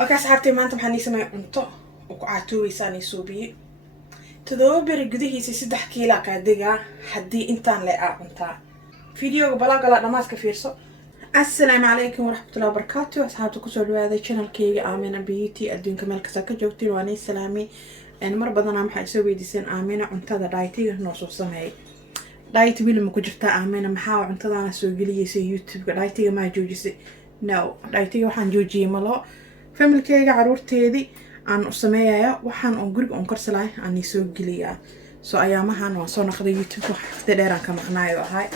اوكي صاحبتي maanta waxaan ii sameeyay cunto oo ku caatooysan ii suubiye todoba beri gudihiisa 3 kiilo ka diga hadii intaan la cuntaa fiidiyoga balagala dhamaaska fiirso. Assalaamu alaykum warahmatullahi wabarakatuh. asxaabta ku soo dhawaada channelkayga Aamina Beauty adduunka meel kasta ka joogtiin waan idin salaamay mar badan waxaan soo weydiisan Aamina cuntada diet-iga noo soo sameeyay diet wili ma ku jirtaa Aamina maxaa cuntadana soo galiyay YouTube-ga diet-iga ma joojisay no diet-iga waxaan joojiyay malo familkayga caruurteedii aan u sameeyayo waxaan oo guriga on karsalay aan soo galiyaa soo ayaamahan waan soo noqday YouTube waqti dheer aan ka maqnaayo ahay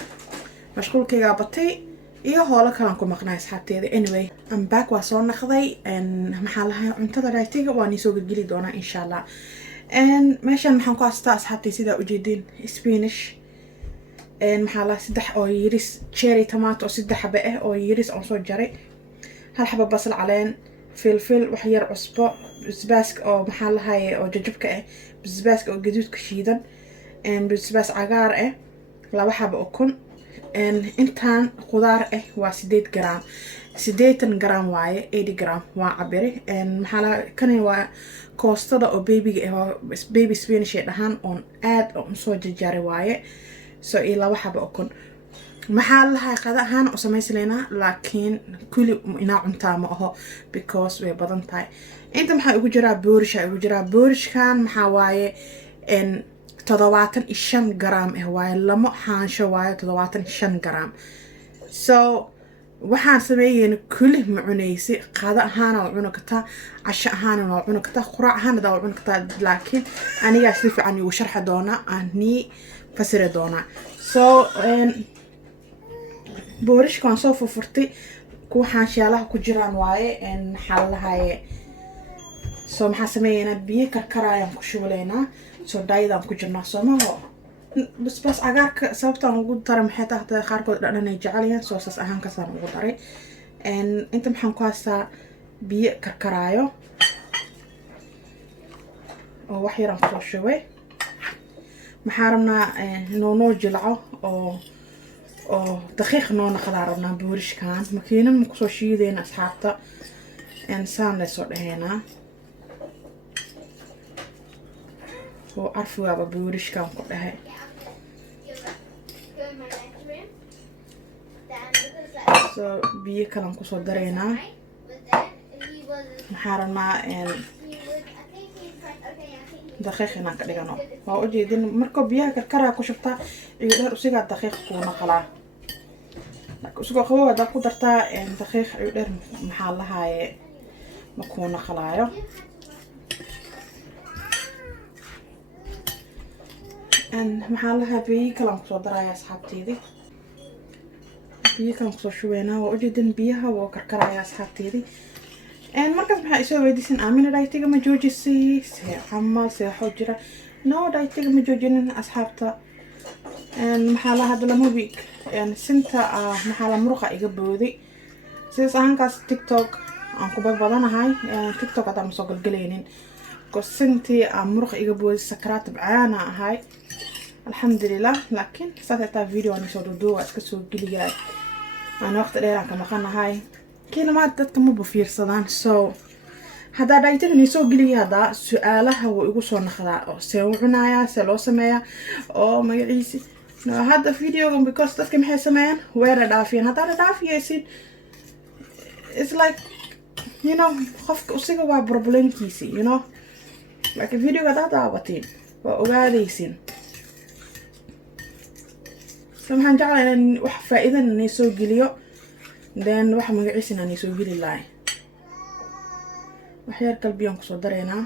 mashquulkayga batay iyo hoola kale ku maqnaay asxaabteeda. Anyway I'm back waa soo noqday maxaa lahaay cuntada diet-iga waan soo gali doonaa insha Allah. meeshan maxaan ku haystaa asxaabtay sida u jeedin spinach maxaa la saddex oo yiris cherry tomato saddex xabbe ah oo yiris aan soo jaray hal xabba basal caleen فلفل وحير عصبة بسباسك أو محل هاي أو ججبك بسباسك أو جدود كشيدا بسباس عقار لا وحب أكون إنتان خضار وسديت جرام 8 جرام واي 80 جرام وعبري محل كان هو كوستدا أو بيبي سبينش دهان on add أو صوج جاري واي so إلا وحب أكون محل هاي قضاء هان وسميس لنا لكن كل إنا عنتا معه because we بدن تاي أنت محا يوجرا بورش كان محاواي إن تضواتن 5 جرام هواي لما حان شواي تضواتن 5 جرام so waxaan sameeyeen kulli macuneysay qada ahaan oo cuno kata casho ahaan oo cuno kata quraac ahaan oo cuno kata laakiin aniga si fiican ugu sharxi doona ani fasiri doona so بورش كان صوفو فرتي كو حاشيالها ku jiraan waaye maxaa lahaye soo maxaa sameeyana biyo karkarayaan ku shubalayna soo daayadaan ku jirnaa Soomaaliya bas agaarka sababtaan ugu daray maxay tahay qaarkood dhanay jeceliyaan soo saas ahaan ka saan ugu daray inta maxaan ku haystaa biyo karkarayo oo wax yar aan ku shubay maxaa rabnaa noo jilco oo دقيق نونا خضارنا بورش كان مكينا مكسو شيدين أصحابتا إنسان لسود هنا وعرفوا أبا بورش كان كلها so بيه كلام كسو درينا محارنا دقيق هنا كدغانو waa u jeedin marka biyaha karkara ku shubta iyo usiga daqiiq ku naqala usiga qabow hada ku dartaa daqiiq iyo dheer maxaa lahaye ma ku naqalayo maxaa lahaa biyo kala ku soo daraya asxaabteedii biyo kala ku soo shubeena waa u jeedin biyaha waa karkaraya asxaabteedii markaas maxaa isoo weydiisan Aamina diet-iga ma joojisay camal xojira no diet-iga ma joojinin asxaabta maxaa la hadla mubig sinta maxaa la muruqa iga booday sidaas ahankaas TikTok aan ku badanahay TikTok aad ma soo galgalaynin qosintii muruqa iga booday sakraat baana ahay alxamdulillah laakiin saata video aan soo duubo iska soo galiyaa aan waqti dheer aan ka maqanahay كلمات dadka ma bufiirsadaan so hada diet-iga ni soo galiya hada su'aalaha way ugu soo naqdaa oo see u cunaya see loo sameeyaa oo magaciisi no hada video because dadka maxay sameeyaan weera dhaafiyaan hada dhaafiyaysin it's like you know qofka usiga waa problemkiisi you know like video hada daawatiin waa ogaadaysin waxaan jeclahay in wax faa'iido ni soo galiyo then waxa magaciisina aan soo geli lahay waxyar qalbiyaan ku soo dareynaa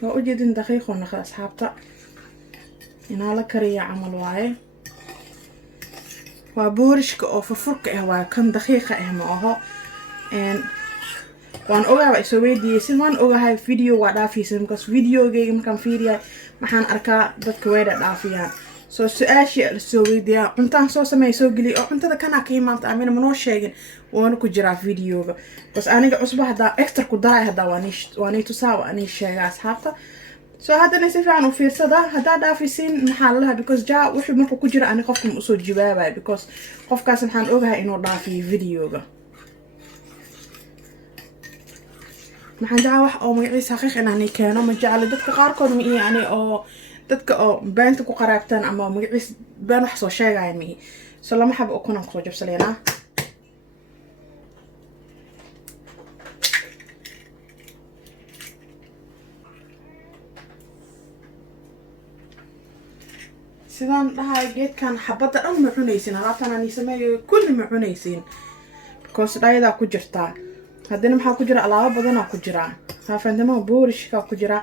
waa u jeedin daqiiqo naqda asxaabta inaa la kariyo camal waaye waa boorishka oo furfurka waa kan daqiiqa ma aho waan ogaa ay soo weydiisay waan ogahay video waa dhaafiyay markaas videogeyga markaan fiiriyay maxaan arkaa dadka weeda dhaafiyaan so su'aashi soo weydiyaa cuntaan soo sameey soo gali oo cuntada kana ka imaanta Aamina ma noo sheegin waan ku jiraa videoga bas aniga cusba hada extra ku daray hada waan tusaa waan sheegaa asxaabta so hada si fiican u fiirsada hada dhaafisin maxaa lahaa because jaa wuxuu markuu ku jira aniga qofka u soo jawaabay because qofkaas waxaan ogahay inuu dhaafiyo videoga maxaan jeclaa wax oo magaciisa xaqiiq inaan keeno ma jecla dadka qaarkood ma yani oo dadka oo beenta ku qaraabtaan ama magaciisa been wax soo sheegaya ma so lama xabo ukunaan kusoo jabsaleynaa sidaan dhahay geedkan xabada dhan ma cunaysin alaabtan aan sameeyo kulli ma cunaysin because dhayadaa ku jirtaa haddana maxaa ku jira alaabo badanaa ku jira haafandamaha boorishkaa ku jira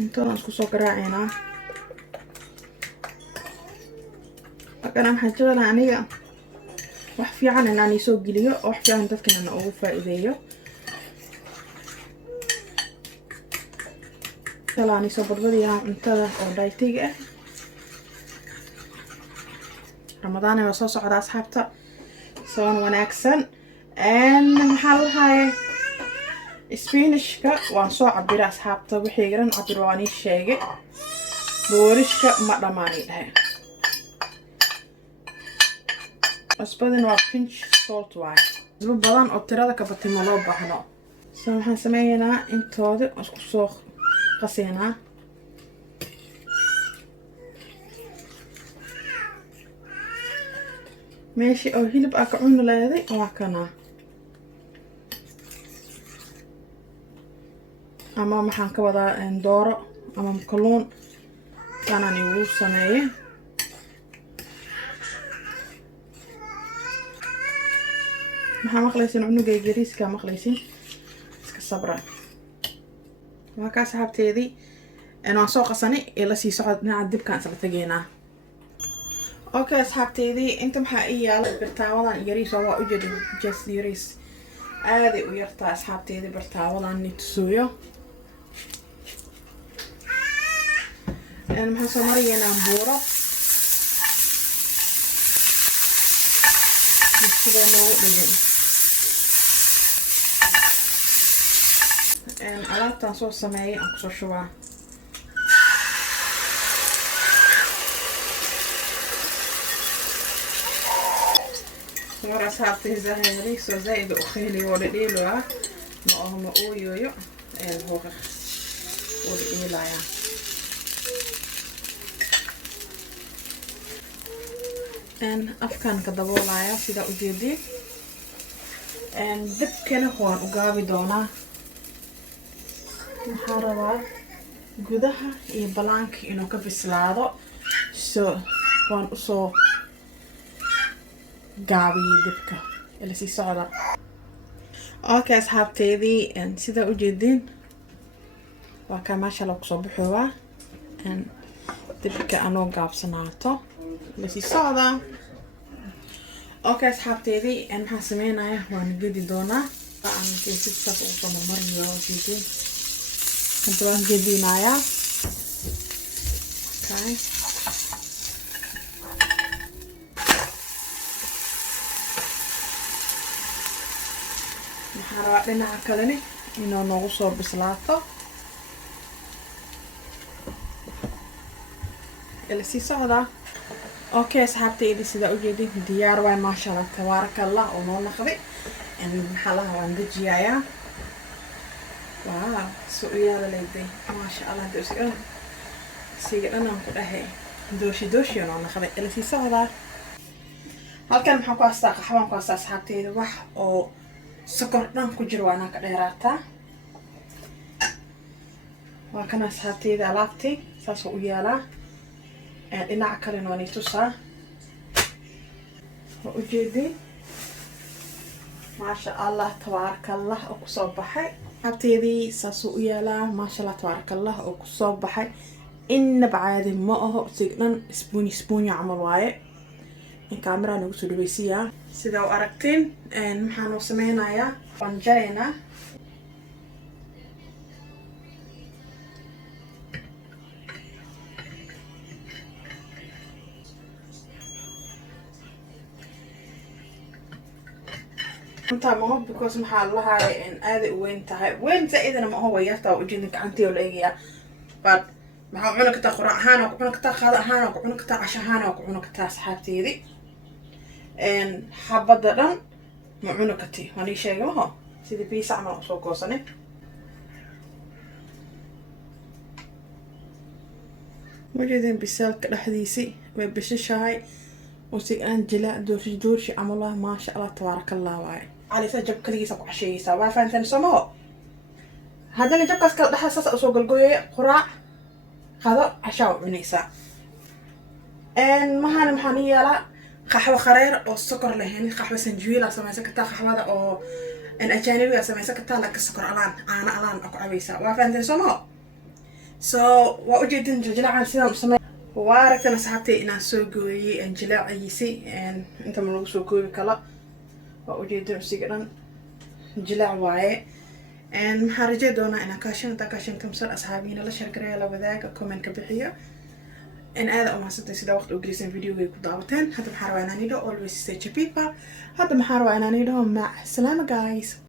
intaan isku soo garaacaynaa markaan waxaan jeclahay aniga wax fiican inaan isoo geliyo oo wax fiican dadkan aan ugu faa'iideeyo talaan isoo badbadiyaa cuntada oo daytiga ah ramadaan waa soo socda asxaabta soon wanaagsan maxaa la dhahay spinachka waan soo cabira asxaabta wixii garan cabir waan ii sheegay boorishka ma dhamaanay dhahay asbadan waa pinch salt waaye isba badan oo tirada ka batay ma loo baahno so waxaan sameeynaa intooda isku soo qaseynaa meeshii oo hilib ka cuni leeday waa kana ama maxaan ka wadaa dooro ama kalluun kanaan igu sameeyay maxaa maqlaysin cunugay gariiska maqlaysin iska sabra waa ka saxabteedii waan soo qasanay ee la sii socod dhinaca dibkaan isla tageynaa okay asxaabteedii inta maxaa ii yaala birtaawadan yariis waa u jeedin just yariis aaday u yartaa asxaabteedii birtaawadan nitusuyo maxaan soo marayeynaa buuro sidoo noogu dhigin alaabtaan soo sameeyay aan kusoo shubaa war asxaabtay zahariiso zaaid u khayli wada dheeloa ma oho ma ooyooyo wada dheelaya afkaan ka daboolaya sidaa ujeedin dabkana waan u gaabi doonaa waxaan rabaa gudaha iyo balaanka inuu ka bislaado so waan usoo gaabiyey dabka ila sii socda okay asxaabteedii sidaa ujeedin waa kaa maasha Allah kusoo baxoowa dabka anoo gaabsanaato ila sii socda okay asxaabteedii maxaan sameynaya waan gedi doonaa aan keesitaas ugu soo marmariyo ujeedin hadda waan gedinayaa okay waxaan rabaa dhinaca kalena inuu noogu soo bislaato ila sii socda okay asxaabteydii sidaa ujeedin diyaar waay maasha Allah tabaarakallah oo noo naqday maxaa lahaa waan dejiyayaa waaw soo yaala leeday maasha Allah doosi siga dhanaan ku dhahay dooshi noo naqday ila sii socda halkan maxaan ku haystaa qaxwaan ku haystaa asxaabteyda wax oo sokor dhan ku jiro waana ka dheeraataa waa kana asxaabteyda alaabtay saas u yaalaa dhinaca kalena waan itusaa waa ujeedin maasha Allah tabaarakallah oo kusoo baxay asxaabteedii saas u yaalaa maasha Allah tabaarakallah oo kusoo baxay inaba caadi ma aho signan isbuunya camal waaye in kaamera nagu soo dhaweysiyaa sida u aragtiin maxaan u sameynayaa waan jaraynaa inta ma hub because maxaa lahaay aaday u weyn tahay weyn zaidana ma aho way yartaa ujeedin gacantii oo la eegayaa but maxaa cuna kartaa quraac ahaan oo cuna kartaa qaado ahaan oo cuna kartaa casho ahaan oo cuna kartaa asxaabteedii xabada dhan ma cuna karti waan ii sheegay maho sidii biisa camal usoo goosanay وجدين بسالك لحديسي وبششاي وسي أنجلا دورشي عمله ما شاء الله تبارك الله واي على سجب كليسة وعشية سوا فانتن سموه هذا اللي جبت كل حساس أسوق الجوية قراع هذا عشاء عنيسة إن ما هان محانية لا قهوة خرير أو السكر لهن قهوة سنجويل سمي سكتها قهوة أو إن أجانبي سمي سكتها لك السكر ألان أنا ألان أكو عبيسة وفانتن سموه وأجدين جلعان سيدان سمي واركتنا صحابتي إنا سوقوي إن جلع أيسي إن أنت ملوك سوقوي بكلا وأجدين سيقران جلع واي إن محارجة دونا إنا كاشن تاكاشن تمسر أصحابينا لشاركريا لوذاك كومنت كبحية إن هذا أما ستة سيدا وقت أجلسين فيديو ويكو دعوتين هذا محاروا إنا نيدو always stay happy هذا محاروا إنا نيدو مع السلامة guys